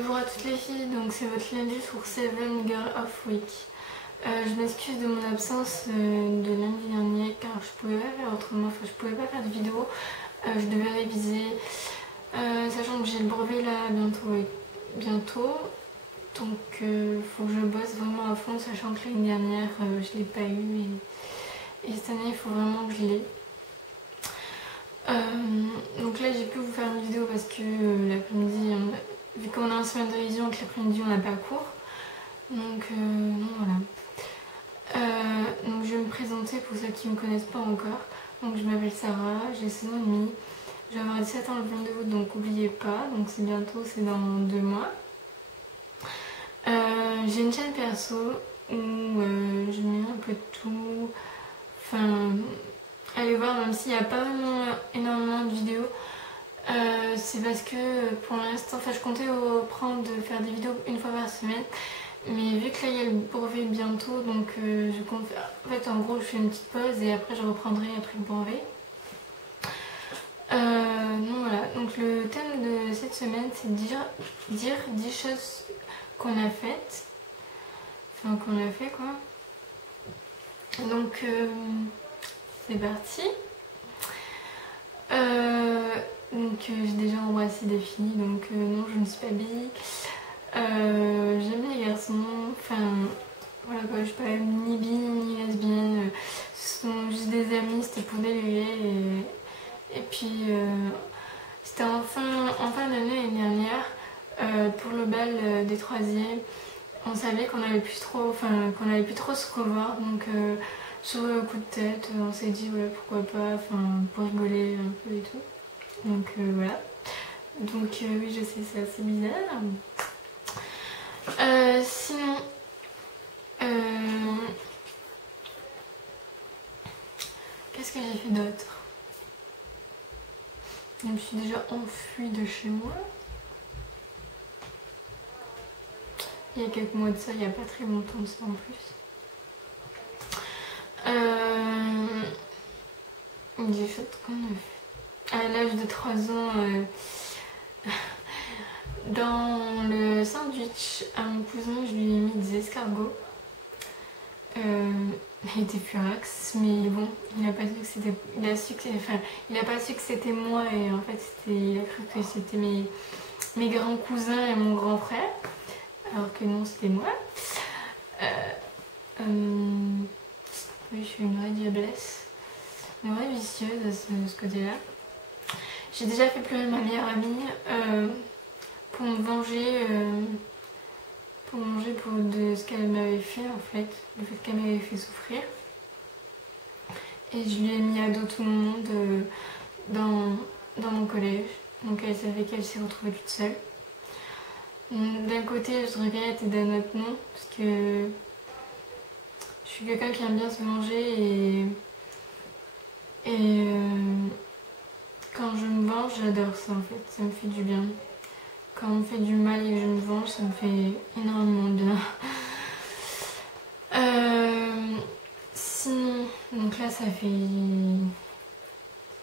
Bonjour à toutes les filles, donc c'est votre lundi pour 7 Girl of Week. Je m'excuse de mon absence de lundi dernier car je pouvais pas faire autrement, enfin je pouvais pas faire de vidéo, je devais réviser, sachant que j'ai le brevet là bientôt, donc faut que je bosse vraiment à fond, sachant que l'année dernière je l'ai pas eu et cette année il faut vraiment que je l'ai. Donc là j'ai pu vous faire une vidéo parce que l'après-midi, vu qu'on est en semaine de révision et que l'après-midi on n'a pas cours, donc voilà. Donc je vais me présenter pour ceux qui ne me connaissent pas encore. Donc je m'appelle Sarah, j'ai 16 ans et demi, je vais avoir 17 ans le 22 août, donc n'oubliez pas, donc c'est bientôt, c'est dans 2 mois. J'ai une chaîne perso où je mets un peu de tout, enfin allez voir, même s'il n'y a pas vraiment énormément de vidéos, c'est parce que pour l'instant, enfin je comptais reprendre de faire des vidéos une fois par semaine, mais vu que là il y a le brevet bientôt, donc je compte faire, en fait en gros je fais une petite pause et après je reprendrai après le brevet. Donc voilà, donc le thème de cette semaine c'est dire 10 choses qu'on a faites, enfin qu'on a fait quoi. Donc c'est parti. Donc j'ai déjà embrassé des filles, donc non je ne suis pas bi. J'aime les garçons, enfin voilà quoi, je suis pas ni bi ni lesbienne, ce sont juste des amis, c'était pour délirer et puis c'était en fin d'année l'année dernière, pour le bal des troisièmes, on savait qu'on allait plus trop se revoir, donc sur le coup de tête on s'est dit ouais pourquoi pas, enfin pour rigoler un peu et tout, donc voilà. Donc oui je sais c'est assez bizarre. Sinon qu'est-ce que j'ai fait d'autre? Je me suis déjà enfuie de chez moi il y a quelques mois de ça, il n'y a pas très longtemps de ça en plus. Des choses qu'on a fait à l'âge de 3 ans, dans le sandwich à mon cousin je lui ai mis des escargots. Il était furax, mais bon, il n'a pas su que c'était, il a pas su que c'était moi et en fait il a cru que c'était mes grands cousins et mon grand frère, alors que non c'était moi. Oui, je suis une vraie diablesse, une vraie vicieuse à ce côté-là. J'ai déjà fait pleurer ma meilleure amie pour me venger. De ce qu'elle m'avait fait en fait, le fait qu'elle m'avait fait souffrir. Et je lui ai mis à dos tout le monde dans mon collège, donc elle savait qu'elle s'est retrouvée toute seule. D'un côté je regrette et d'un autre non, parce que je suis quelqu'un qui aime bien se venger et quand je me venge j'adore ça en fait, ça me fait du bien. Quand on me fait du mal et que je me venge, ça me fait énormément de bien. Sinon, donc là ça fait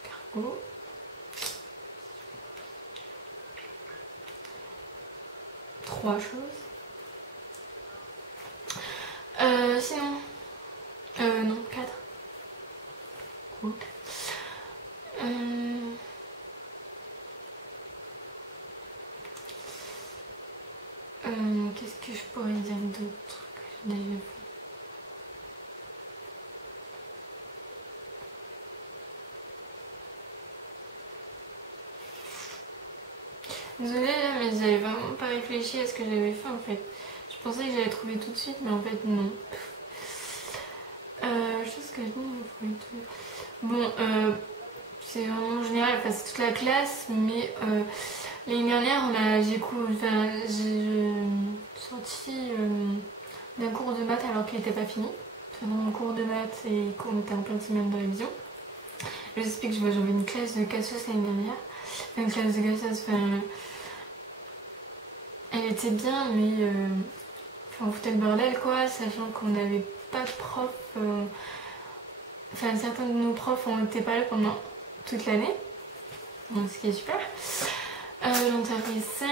cargo. Trois choses. Sinon, non, 4. Cool. Qu'est-ce que je pourrais dire d'autre que j'ai déjà fait? Désolée là, mais j'avais vraiment pas réfléchi à ce que j'avais fait en fait. Je pensais que j'allais trouver tout de suite, mais en fait non. Chose que je dis, bon, c'est vraiment général, enfin, c'est toute la classe, mais l'année dernière, j'ai sorti d'un cours de maths alors qu'il n'était pas fini. Enfin, dans mon cours de maths et qu'on était en pleine semaine de révision. Je vous explique, j'avais une classe de cassos l'année dernière. Une classe de cassos, elle était bien, mais on foutait le bordel quoi, sachant qu'on n'avait pas de prof. Enfin, certains de nos profs n'étaient pas là pendant toute l'année, donc ce qui est super. J'en ai fait 5.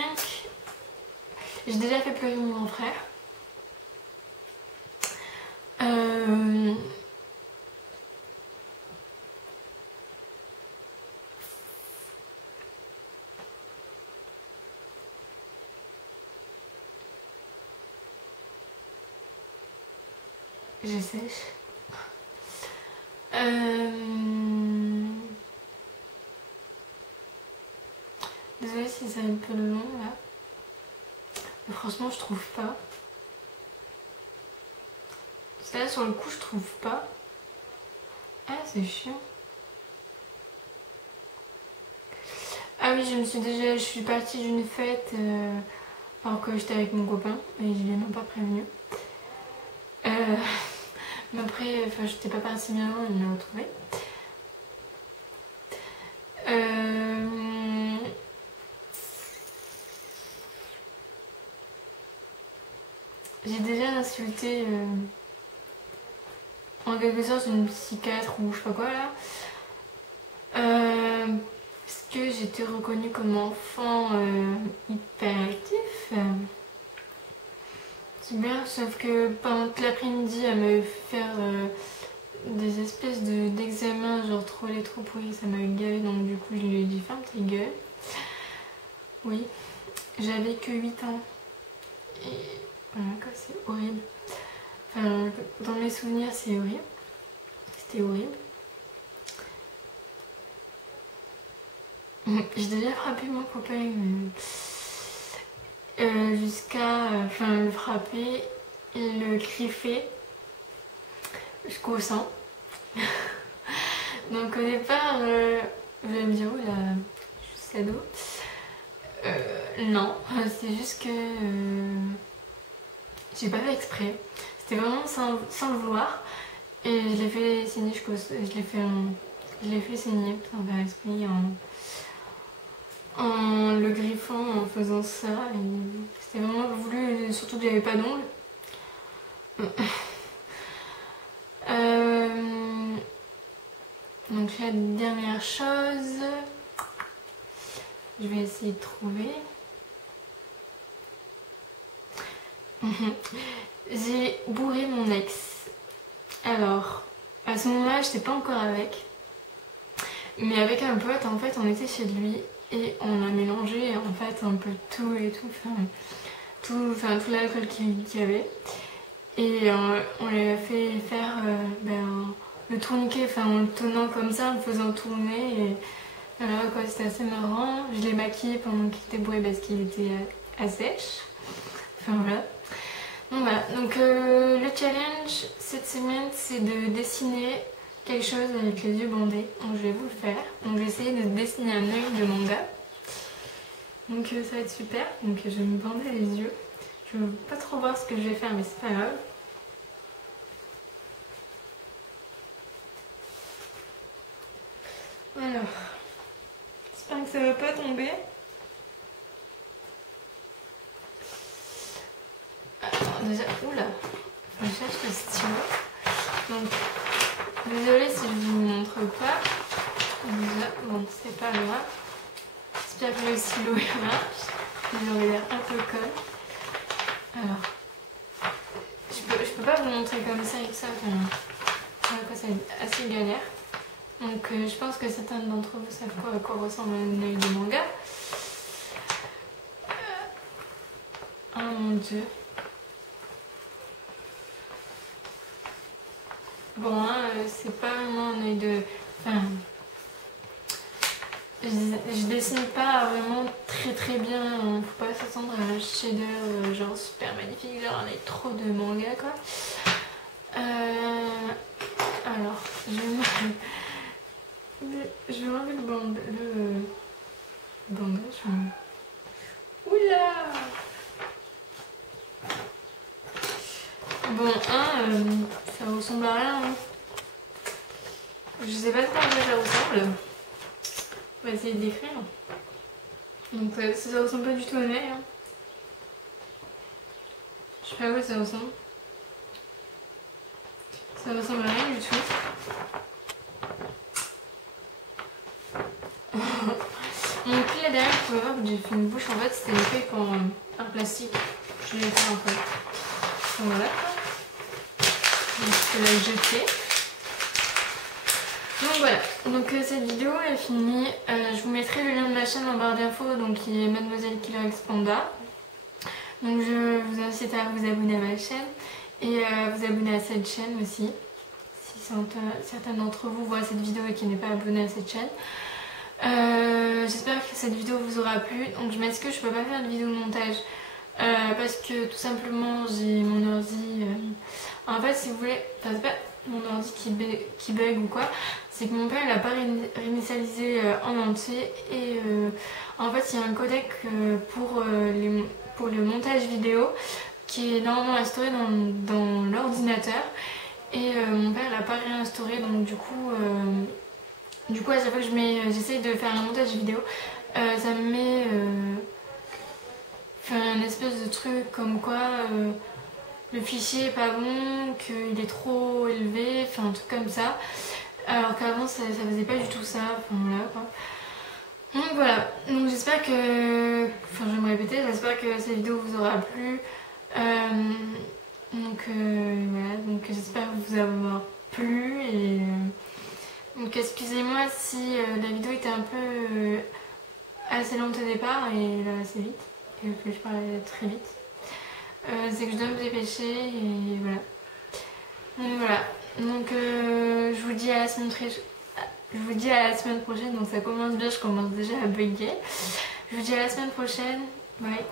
J'ai déjà fait pleurer mon grand frère. Je sèche. Désolée si c'est un peu long là. Mais franchement je trouve pas. Là sur le coup je trouve pas. Ah c'est chiant. Ah oui je suis partie d'une fête alors que j'étais avec mon copain et je l'ai même pas prévenu. Mais après, enfin j'étais pas partie bien loin, il m'a retrouvée. J'ai déjà insulté en quelque sorte une psychiatre ou je sais pas quoi là. Parce que j'étais reconnue comme enfant hyperactif. C'est bien, sauf que pendant tout l'après-midi, elle m'avait fait faire des espèces d'examens, genre trop les trop pourris, ça m'a gavé, donc du coup je lui ai dit ferme ta gueule. Oui, j'avais que 8 ans. Et voilà quoi, c'est horrible. Enfin, dans mes souvenirs, c'est horrible. C'était horrible. J'ai déjà frappé mon copain jusqu'à le frapper et le griffer jusqu'au sang. Donc au départ, vous allez me dire, oula, je suis sado. Non, c'est juste que j'ai pas fait exprès. C'était vraiment sans le vouloir. Et je l'ai fait saigner je l'ai fait saigner sans faire exprès en le griffant, en faisant ça. C'était vraiment voulu, surtout que j'avais pas d'ongles. Donc la dernière chose, je vais essayer de trouver. J'ai bourré mon ex. Alors, à ce moment-là, j'étais pas encore avec. Mais avec un pote, en fait, on était chez lui et on a mélangé en fait un peu tout et tout, tout l'alcool qu'il y avait. Et on lui a fait faire le tourniquet, en le tenant comme ça, en le faisant tourner. Et voilà quoi, c'était assez marrant. Je l'ai maquillé pendant qu'il était bourré parce qu'il était à sèche. Enfin voilà. Donc le challenge cette semaine, c'est de dessiner quelque chose avec les yeux bandés. Donc je vais vous le faire. Donc je vais essayer de dessiner un œil de manga. Donc ça va être super. Donc je vais me bander les yeux. Je ne veux pas trop voir ce que je vais faire, mais c'est pas grave. Alors, j'espère que ça va pas tomber. Alors déjà, oula, je cherche le stylo. Donc, désolée si je vous montre pas. Déjà, bon, c'est pas grave. J'espère que le stylo marche. Il aurait l'air un peu colle. Alors, je peux pas vous montrer comme ça et ça. Ça va être assez galère. Donc je pense que certains d'entre vous savent à quoi ressemble un œil de manga. Oh mon dieu. Bon, hein, c'est pas vraiment un œil de... je dessine pas vraiment très bien. Faut pas s'attendre à un chef-d'œuvre genre super magnifique, genre un œil trop de manga quoi. Alors, je vais enlever le bandage. Oula! Bon, ça ressemble à rien. Hein. Je sais pas trop à quoi ça ressemble. On va essayer de décrire. Donc ça ressemble pas du tout à un œil. Hein. Je sais pas à quoi ça ressemble. Ça ressemble à rien du tout. Donc puis la dernière fois, j'ai fait une bouche en fait, c'était une feuille en plastique. je l'ai fait un peu. Donc voilà. Donc je peux la jeter. Donc voilà, donc cette vidéo est finie. Je vous mettrai le lien de ma chaîne en barre d'infos, donc qui est Mademoiselle Killer X Panda. Donc je vous incite à vous abonner à ma chaîne et à vous abonner à cette chaîne aussi. Si certains d'entre vous voient cette vidéo et qui n'est pas abonné à cette chaîne. J'espère que cette vidéo vous aura plu. Donc je m'excuse, je peux pas faire de vidéo de montage parce que tout simplement j'ai mon ordi. En fait, si vous voulez, enfin c'est pas mon ordi qui bug ou quoi, c'est que mon père il a pas réinitialisé en entier et en fait il y a un codec pour le montage vidéo qui est normalement instauré dans l'ordinateur et mon père l'a pas réinstauré, donc du coup à chaque fois que j'essaye de faire un montage vidéo, ça me met un espèce de truc comme quoi le fichier est pas bon, qu'il est trop élevé, enfin un truc comme ça. Alors qu'avant ça faisait pas du tout ça, enfin voilà quoi. Donc voilà, donc j'espère que, enfin je vais me répéter, j'espère que cette vidéo vous aura plu. Voilà, donc j'espère vous avoir plu et donc excusez-moi si la vidéo était un peu assez lente au départ et là assez vite, et que je parlais très vite. C'est que je dois me dépêcher et voilà. Donc voilà, donc je vous dis à la semaine prochaine, donc ça commence bien, je commence déjà à bugger. Je vous dis à la semaine prochaine, bye.